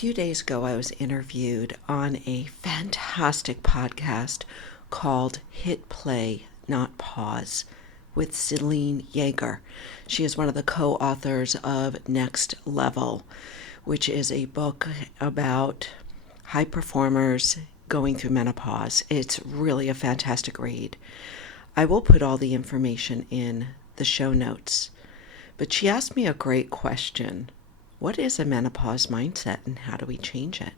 few days ago, I was interviewed on a fantastic podcast called Hit Play, Not Pause with Celine Yeager. She is one of the co-authors of Next Level, which is a book about high performers going through menopause. It's really a fantastic read. I will put all the information in the show notes. But she asked me a great question. What is a menopause mindset and how do we change it?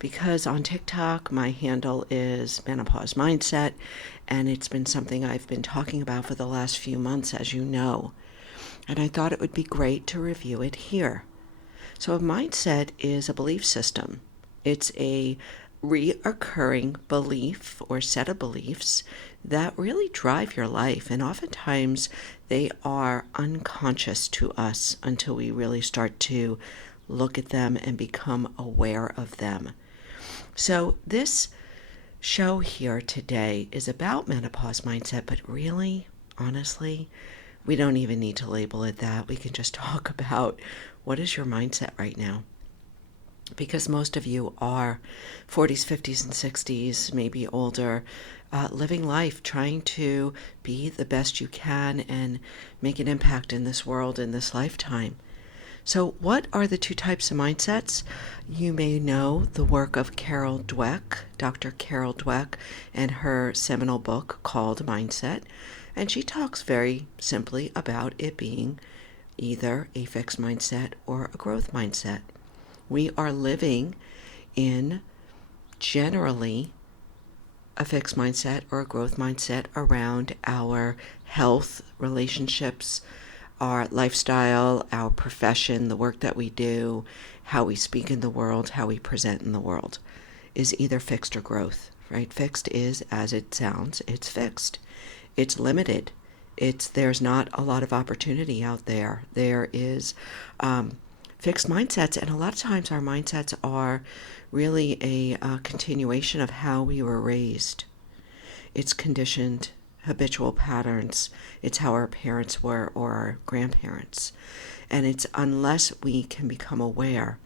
Because on TikTok, my handle is Menopause Mindset, and it's been something I've been talking about for the last few months, as you know. And I thought it would be great to review it here. So a mindset is a belief system. It's a reoccurring belief or set of beliefs that really drive your life. And oftentimes they are unconscious to us until we really start to look at them and become aware of them. So this show here today is about menopause mindset, but really, honestly, we don't even need to label it that. We can just talk about what is your mindset right now. Because most of you are 40s, 50s, and 60s, maybe older, living life, trying to be the best you can and make an impact in this world in this lifetime. So what are the two types of mindsets? You may know the work of Carol Dweck, Dr. Carol Dweck, and her seminal book called Mindset. And she talks very simply about it being either a fixed mindset or a growth mindset. We are living in generally a fixed mindset or a growth mindset around our health, relationships, our lifestyle, our profession, the work that we do, how we speak in the world, how we present in the world is either fixed or growth, right? Fixed is, as it sounds, it's fixed. It's limited. There's not a lot of opportunity out there. There is fixed mindsets, and a lot of times our mindsets are really a continuation of how we were raised. It's conditioned habitual patterns. It's how our parents were or our grandparents. And it's unless we can become aware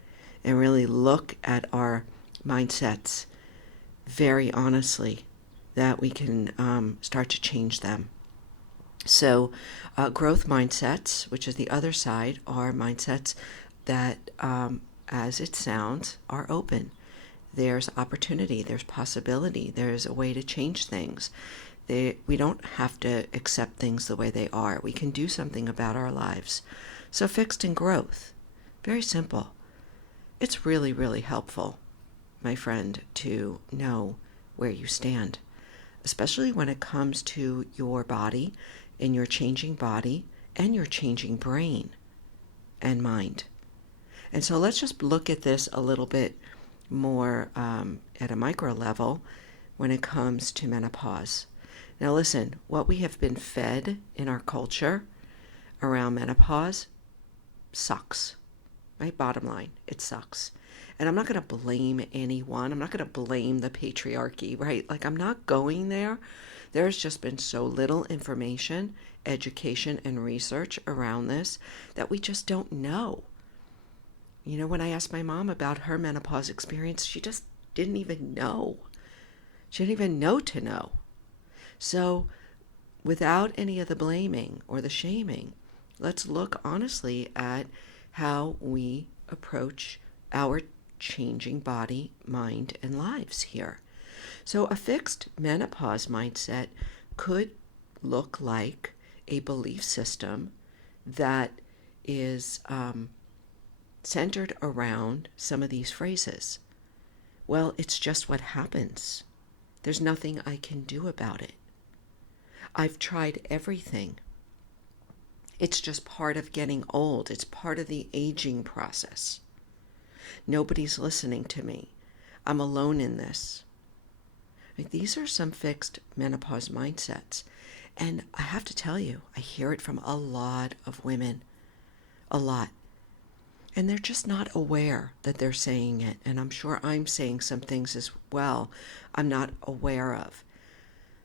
and really look at our mindsets very honestly that we can start to change them. So growth mindsets, which is the other side, are mindsets that, as it sounds, are open. There's opportunity, there's possibility, there's a way to change things. We don't have to accept things the way they are. We can do something about our lives. So fixed and growth, very simple. It's really, really helpful, my friend, to know where you stand, especially when it comes to your body and your changing body and your changing brain and mind. And so let's just look at this a little bit more at a micro level when it comes to menopause. Now listen, what we have been fed in our culture around menopause sucks, right? Bottom line, it sucks. And I'm not going to blame anyone. I'm not going to blame the patriarchy, right? Like, I'm not going there. There's just been so little information, education, and research around this that we just don't know. You know, when I asked my mom about her menopause experience, she just didn't even know. She didn't even know to know. So without any of the blaming or the shaming, let's look honestly at how we approach our changing body, mind, and lives here. So a fixed menopause mindset could look like a belief system that is centered around some of these phrases. Well, it's just what happens. There's nothing I can do about it. I've tried everything. It's just part of getting old. It's part of the aging process. Nobody's listening to me. I'm alone in this. These are some fixed menopause mindsets. And I have to tell you, I hear it from a lot of women. A lot. And they're just not aware that they're saying it. And I'm sure I'm saying some things as well I'm not aware of.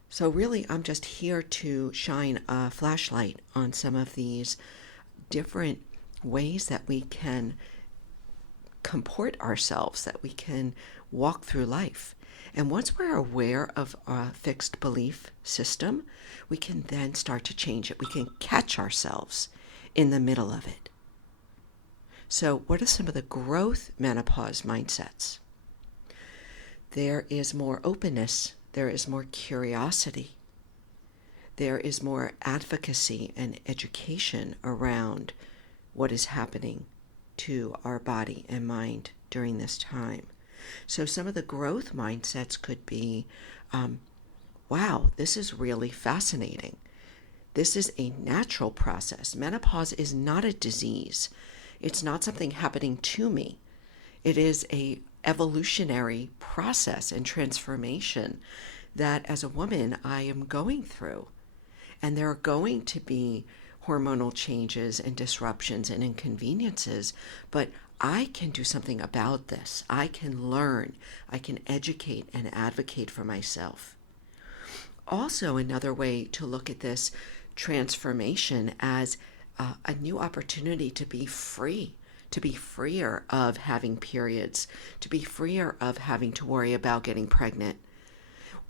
So really, I'm just here to shine a flashlight on some of these different ways that we can comport ourselves, that we can walk through life. And once we're aware of a fixed belief system, we can then start to change it. We can catch ourselves in the middle of it. So what are some of the growth menopause mindsets? There is more openness. There is more curiosity. There is more advocacy and education around what is happening to our body and mind during this time. So some of the growth mindsets could be, wow, this is really fascinating. This is a natural process. Menopause is not a disease. It's not something happening to me. It is a evolutionary process and transformation that as a woman I am going through. And there are going to be hormonal changes and disruptions and inconveniences, but I can do something about this. I can learn. I can educate and advocate for myself. Also, another way to look at this transformation as a new opportunity to be free, to be freer of having periods, to be freer of having to worry about getting pregnant.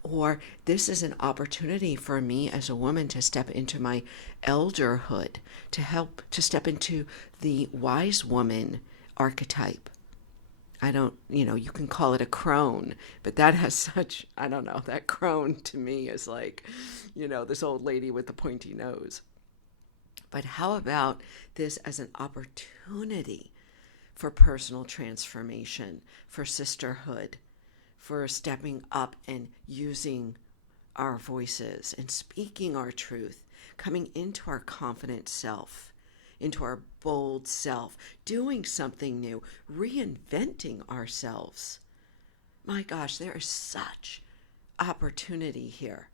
Or this is an opportunity for me as a woman to step into my elderhood, to help to step into the wise woman archetype. You can call it a crone, but that has such, I don't know, that crone to me is like, this old lady with the pointy nose. But how about this as an opportunity for personal transformation, for sisterhood, for stepping up and using our voices and speaking our truth, coming into our confident self, into our bold self, doing something new, reinventing ourselves. My gosh, there is such opportunity here.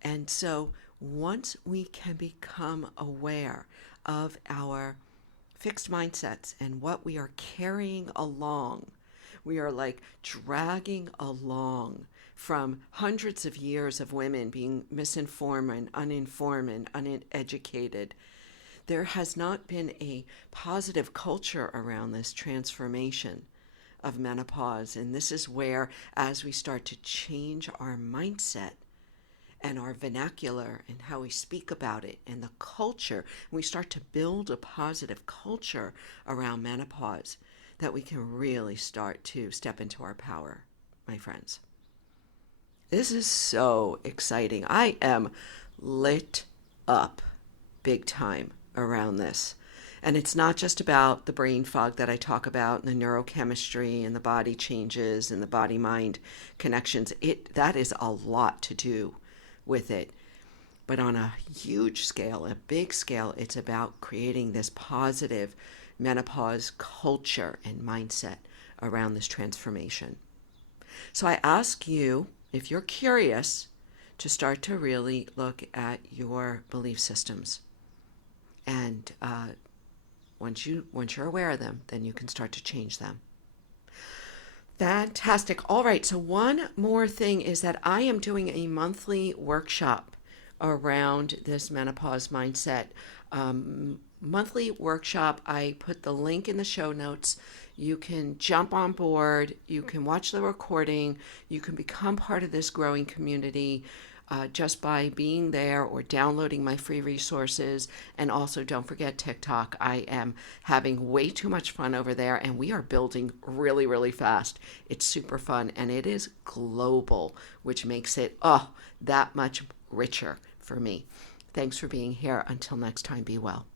And so once we can become aware of our fixed mindsets and what we are carrying along, we are like dragging along from hundreds of years of women being misinformed and uneducated. There has not been a positive culture around this transformation of menopause. And this is where, as we start to change our mindset and our vernacular and how we speak about it and the culture, we start to build a positive culture around menopause, that we can really start to step into our power, my friends. This is so exciting. I am lit up big time around this. And it's not just about the brain fog that I talk about, and the neurochemistry and the body changes and the body-mind connections. That is a lot to do with it. But on a huge scale, a big scale, it's about creating this positive menopause culture and mindset around this transformation. So I ask you, if you're curious, to start to really look at your belief systems. And once you're aware of them, then you can start to change them. Fantastic. All right. So one more thing is that I am doing a monthly workshop around this menopause mindset. Monthly workshop. I put the link in the show notes. You can jump on board. You can watch the recording. You can become part of this growing community just by being there or downloading my free resources. And also don't forget TikTok. I am having way too much fun over there, and we are building really, really fast. It's super fun, and it is global, which makes it that much richer for me. Thanks for being here. Until next time, be well.